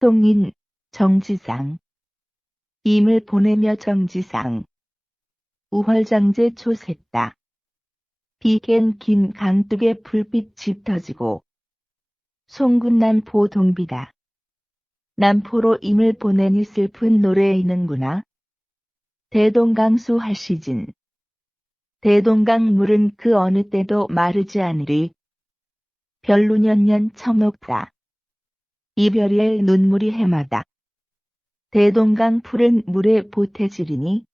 송인, 정지상. 임을 보내며 정지상. 우헐장제 초샜다. 비갠 긴 강둑에 불빛 짙어지고. 송군 남포 동비다. 남포로 임을 보내니 슬픈 노래이는구나. 대동강수 하시진. 대동강 물은 그 어느 때도 마르지 않으리. 별루년년 처먹다. 이별이의 눈물이 해마다. 대동강 푸른 물에 보태지리니.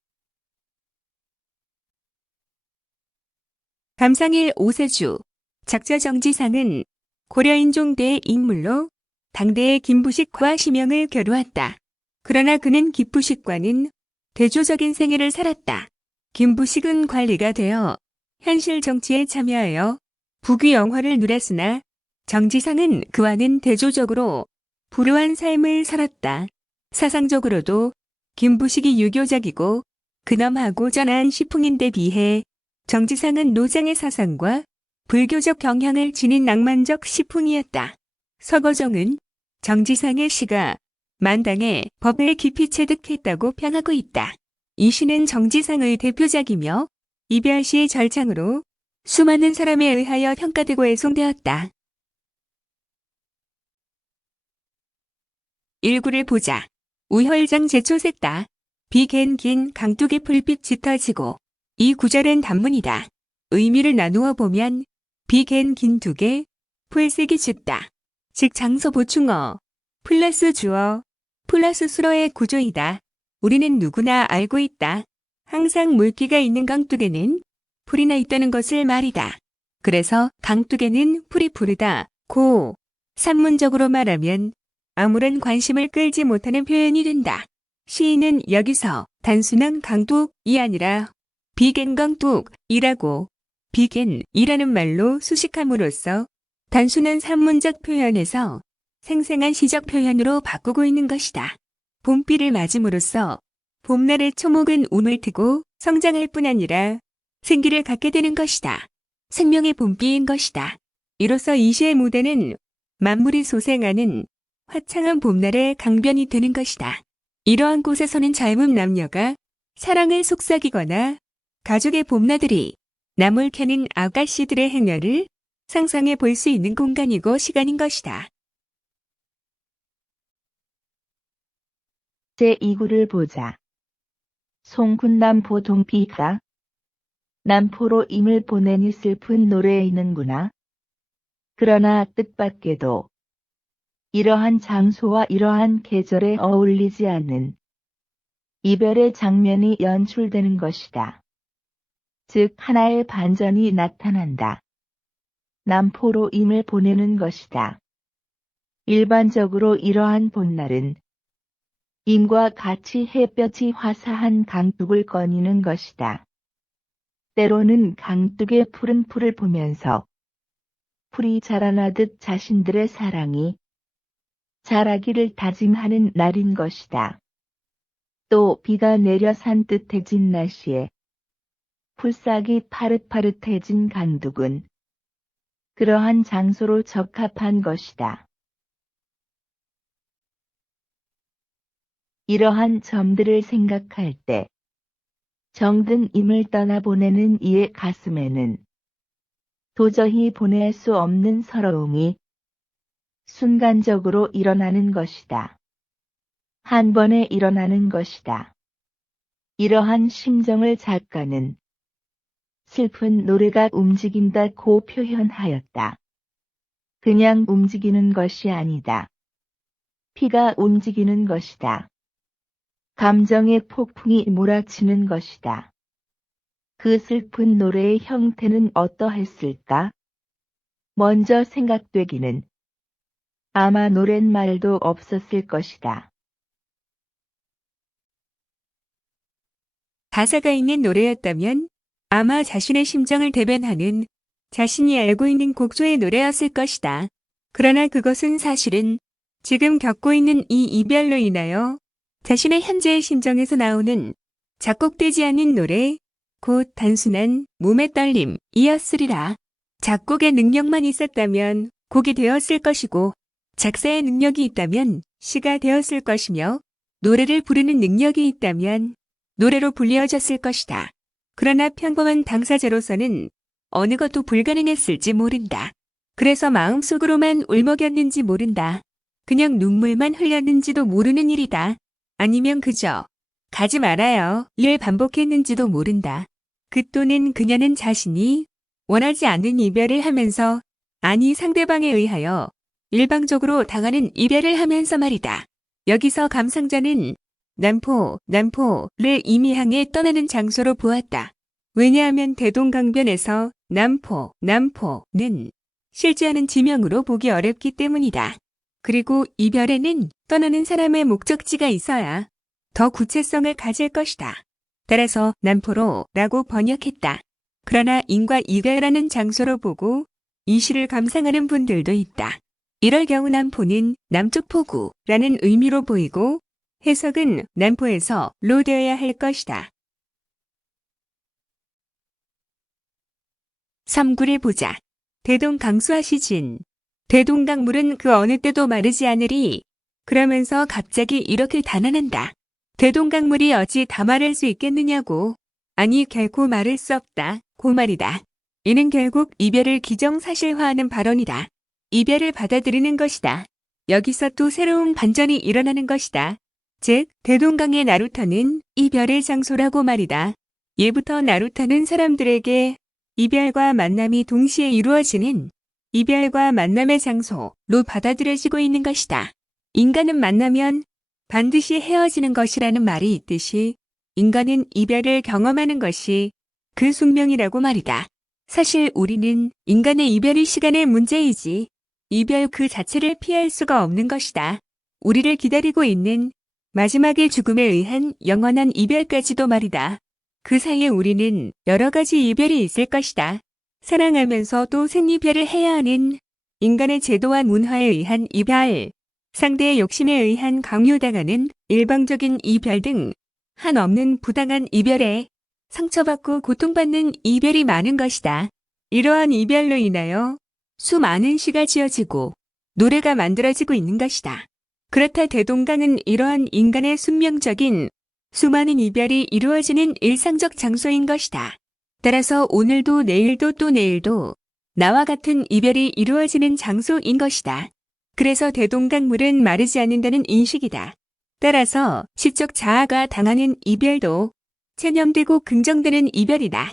감상일 오세주, 작자 정지상은 고려인종대의 인물로 당대의 김부식과 심형을 겨루었다. 그러나 그는 기부식과는 대조적인 생애를 살았다. 김부식은 관리가 되어 현실 정치에 참여하여 부귀 영화를 누렸으나 정지상은 그와는 대조적으로 불우한 삶을 살았다. 사상적으로도 김부식이 유교적이고 근엄하고 전한 시풍인데 비해 정지상은 노장의 사상과 불교적 경향을 지닌 낭만적 시풍이었다. 서거정은 정지상의 시가 만당의 법을 깊이 체득했다고 평하고 있다. 이 시는 정지상의 대표작이며 이별시의 절창으로 수많은 사람에 의하여 평가되고 애송되었다. 일구를 보자. 우혈장 제초샜다. 비갠 긴 강둑의 불빛 짙어지고. 이 구절은 단문이다. 의미를 나누어 보면 비갠 긴 둑에 풀색이 짙다. 즉 장소 보충어 플러스 주어 플러스 수어의 구조이다. 우리는 누구나 알고 있다. 항상 물기가 있는 강둑에는 풀이 나 있다는 것을 말이다. 그래서 강둑에는 풀이 부르다. 고 산문적으로 말하면 아무런 관심을 끌지 못하는 표현이 된다. 시인은 여기서 단순한 강둑이 아니라 비갠 강둑이라고 비갠이라는 말로 수식함으로써 단순한 산문적 표현에서 생생한 시적 표현으로 바꾸고 있는 것이다. 봄비를 맞음으로써 봄날의 초목은 움을 트고 성장할 뿐 아니라 생기를 갖게 되는 것이다. 생명의 봄비인 것이다. 이로써 이 시의 무대는 만물이 소생하는 화창한 봄날의 강변이 되는 것이다. 이러한 곳에서는 젊은 남녀가 사랑을 속삭이거나 가족의 봄나들이 나물 캐는 아가씨들의 행렬을 상상해 볼 수 있는 공간이고 시간인 것이다. 제2구를 보자. 송군 남포 동비가. 남포로 임을 보내니 슬픈 노래이는구나. 그러나 뜻밖에도 이러한 장소와 이러한 계절에 어울리지 않는 이별의 장면이 연출되는 것이다. 즉 하나의 반전이 나타난다. 남포로 임을 보내는 것이다. 일반적으로 이러한 봄날은 임과 같이 햇볕이 화사한 강둑을 거니는 것이다. 때로는 강둑의 푸른 풀을 보면서 풀이 자라나듯 자신들의 사랑이 자라기를 다짐하는 날인 것이다. 또 비가 내려 산뜻해진 날씨에 풀싹이 파릇파릇해진 강둑은 그러한 장소로 적합한 것이다. 이러한 점들을 생각할 때 정든 임을 떠나보내는 이의 가슴에는 도저히 보낼 수 없는 서러움이 순간적으로 일어나는 것이다. 한 번에 일어나는 것이다. 이러한 심정을 작가는 슬픈 노래가 움직인다고 표현하였다. 그냥 움직이는 것이 아니다. 피가 움직이는 것이다. 감정의 폭풍이 몰아치는 것이다. 그 슬픈 노래의 형태는 어떠했을까? 먼저 생각되기는 아마 노랫말도 없었을 것이다. 가사가 있는 노래였다면 아마 자신의 심정을 대변하는 자신이 알고 있는 곡조의 노래였을 것이다. 그러나 그것은 사실은 지금 겪고 있는 이 이별로 인하여 자신의 현재의 심정에서 나오는 작곡되지 않은 노래, 곧 단순한 몸의 떨림이었으리라. 작곡의 능력만 있었다면 곡이 되었을 것이고 작사의 능력이 있다면 시가 되었을 것이며 노래를 부르는 능력이 있다면 노래로 불리어졌을 것이다. 그러나 평범한 당사자로서는 어느 것도 불가능했을지 모른다. 그래서 마음속으로만 울먹였는지 모른다. 그냥 눈물만 흘렸는지도 모르는 일이다. 아니면 그저 가지 말아요 를 반복했는지도 모른다. 그 또는 그녀는 자신이 원하지 않는 이별을 하면서 아니 상대방에 의하여 일방적으로 당하는 이별을 하면서 말이다. 여기서 감상자는 남포를 이미 향해 떠나는 장소로 보았다. 왜냐하면 대동강변에서 남포는 실제하는 지명으로 보기 어렵기 때문이다. 그리고 이별에는 떠나는 사람의 목적지가 있어야 더 구체성을 가질 것이다. 따라서 남포로라고 번역했다. 그러나 인과 이별하는 장소로 보고 이 시를 감상하는 분들도 있다. 이럴 경우 남포는 남쪽 포구라는 의미로 보이고 해석은 남포에서로 되어야 할 것이다. 3구를 보자. 대동강수하시진. 대동강물은 그 어느 때도 마르지 않으리. 그러면서 갑자기 이렇게 단언한다. 대동강물이 어찌 다 마를 수 있겠느냐고. 아니 결코 마를 수 없다. 고 말이다. 이는 결국 이별을 기정사실화하는 발언이다. 이별을 받아들이는 것이다. 여기서 또 새로운 반전이 일어나는 것이다. 즉 대동강의 나루터는 이별의 장소라고 말이다. 예부터 나루터는 사람들에게 이별과 만남이 동시에 이루어지는 이별과 만남의 장소로 받아들여지고 있는 것이다. 인간은 만나면 반드시 헤어지는 것이라는 말이 있듯이 인간은 이별을 경험하는 것이 그 숙명이라고 말이다. 사실 우리는 인간의 이별이 시간의 문제이지 이별 그 자체를 피할 수가 없는 것이다. 우리를 기다리고 있는 마지막의 죽음에 의한 영원한 이별까지도 말이다. 그 사이에 우리는 여러 가지 이별이 있을 것이다. 사랑하면서 또 생이별을 해야 하는 인간의 제도와 문화에 의한 이별, 상대의 욕심에 의한 강요당하는 일방적인 이별 등 한없는 부당한 이별에 상처받고 고통받는 이별이 많은 것이다. 이러한 이별로 인하여 수많은 시가 지어지고 노래가 만들어지고 있는 것이다. 그렇다 대동강은 이러한 인간의 숙명적인 수많은 이별이 이루어지는 일상적 장소인 것이다. 따라서 오늘도 내일도 또 내일도 나와 같은 이별이 이루어지는 장소인 것이다. 그래서 대동강물은 마르지 않는다는 인식이다. 따라서 시적 자아가 당하는 이별도 체념되고 긍정되는 이별이다.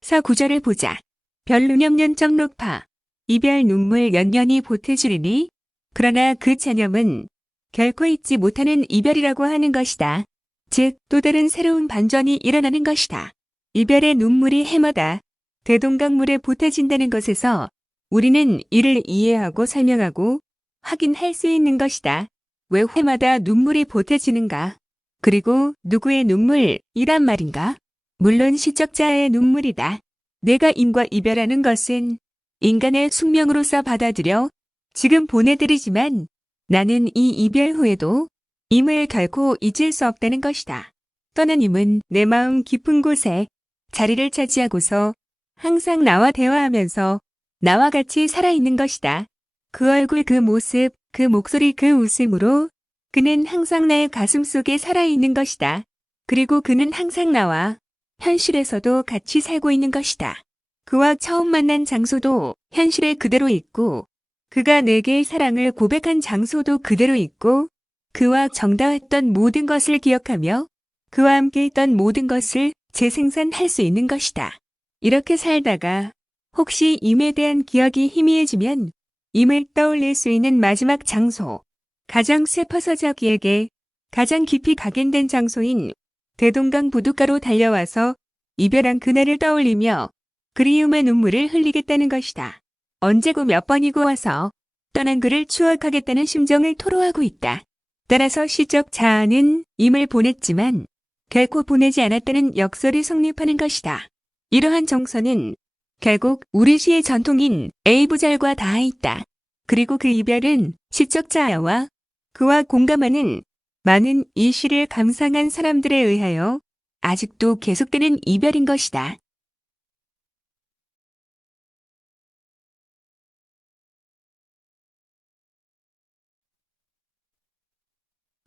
4구절을 보자. 별누념년적 녹파 이별 눈물 연연히 보태주리니 그러나 그 체념은 결코 잊지 못하는 이별이라고 하는 것이다. 즉 또 다른 새로운 반전이 일어나는 것이다. 이별의 눈물이 해마다 대동강물에 보태진다는 것에서 우리는 이를 이해하고 설명하고 확인할 수 있는 것이다. 왜 해마다 눈물이 보태지는가? 그리고 누구의 눈물이란 말인가? 물론 시적자의 눈물이다. 내가 인과 이별하는 것은 인간의 숙명으로서 받아들여 지금 보내드리지만 나는 이 이별 후에도 임을 결코 잊을 수 없다는 것이다. 떠난 임은 내 마음 깊은 곳에 자리를 차지하고서 항상 나와 대화하면서 나와 같이 살아있는 것이다. 그 얼굴, 그 모습, 그 목소리, 그 웃음으로 그는 항상 나의 가슴 속에 살아있는 것이다. 그리고 그는 항상 나와 현실에서도 같이 살고 있는 것이다. 그와 처음 만난 장소도 현실에 그대로 있고 그가 내게 사랑을 고백한 장소도 그대로 있고 그와 정다했던 모든 것을 기억하며 그와 함께 있던 모든 것을 재생산할 수 있는 것이다. 이렇게 살다가 혹시 임에 대한 기억이 희미해지면 임을 떠올릴 수 있는 마지막 장소, 가장 슬퍼서 자기에게 가장 깊이 각인된 장소인 대동강 부둣가로 달려와서 이별한 그날을 떠올리며 그리움의 눈물을 흘리겠다는 것이다. 언제고 몇 번이고 와서 떠난 그를 추억하겠다는 심정을 토로하고 있다. 따라서 시적 자아는 임을 보냈지만 결코 보내지 않았다는 역설이 성립하는 것이다. 이러한 정서는 결국 우리 시의 전통인 A부절과 닿아 있다. 그리고 그 이별은 시적 자아와 그와 공감하는 많은 이 시를 감상한 사람들에 의하여 아직도 계속되는 이별인 것이다.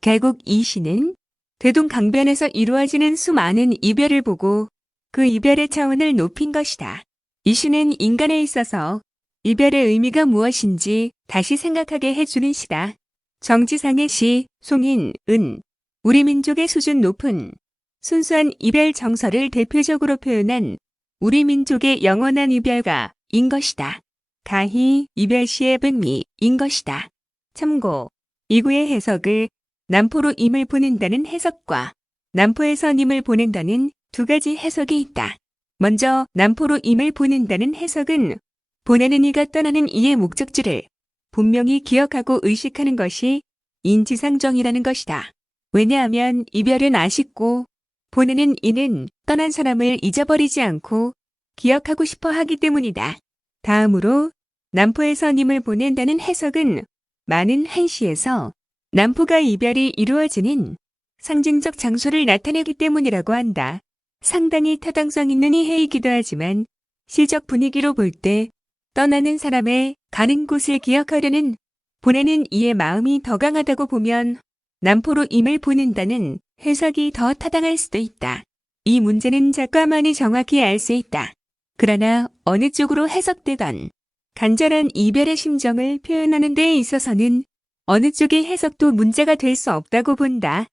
결국 이 시는 대동강변에서 이루어지는 수많은 이별을 보고 그 이별의 차원을 높인 것이다. 이 시는 인간에 있어서 이별의 의미가 무엇인지 다시 생각하게 해주는 시다. 정지상의 시, 송인, 은, 우리 민족의 수준 높은 순수한 이별 정서를 대표적으로 표현한 우리 민족의 영원한 이별가인 것이다. 가히 이별시의 백미인 것이다. 참고, 이 구의 해석을 남포로 임을 보낸다는 해석과 남포에서 님을 보낸다는 두 가지 해석이 있다. 먼저 남포로 임을 보낸다는 해석은 보내는 이가 떠나는 이의 목적지를 분명히 기억하고 의식하는 것이 인지상정이라는 것이다. 왜냐하면 이별은 아쉽고 보내는 이는 떠난 사람을 잊어버리지 않고 기억하고 싶어 하기 때문이다. 다음으로 남포에서 님을 보낸다는 해석은 많은 한시에서 남포가 이별이 이루어지는 상징적 장소를 나타내기 때문이라고 한다. 상당히 타당성 있는 이해이기도 하지만 시적 분위기로 볼 때 떠나는 사람의 가는 곳을 기억하려는 보내는 이의 마음이 더 강하다고 보면 남포로 임을 보낸다는 해석이 더 타당할 수도 있다. 이 문제는 작가만이 정확히 알 수 있다. 그러나 어느 쪽으로 해석되건 간절한 이별의 심정을 표현하는 데 있어서는 어느 쪽의 해석도 문제가 될 수 없다고 본다.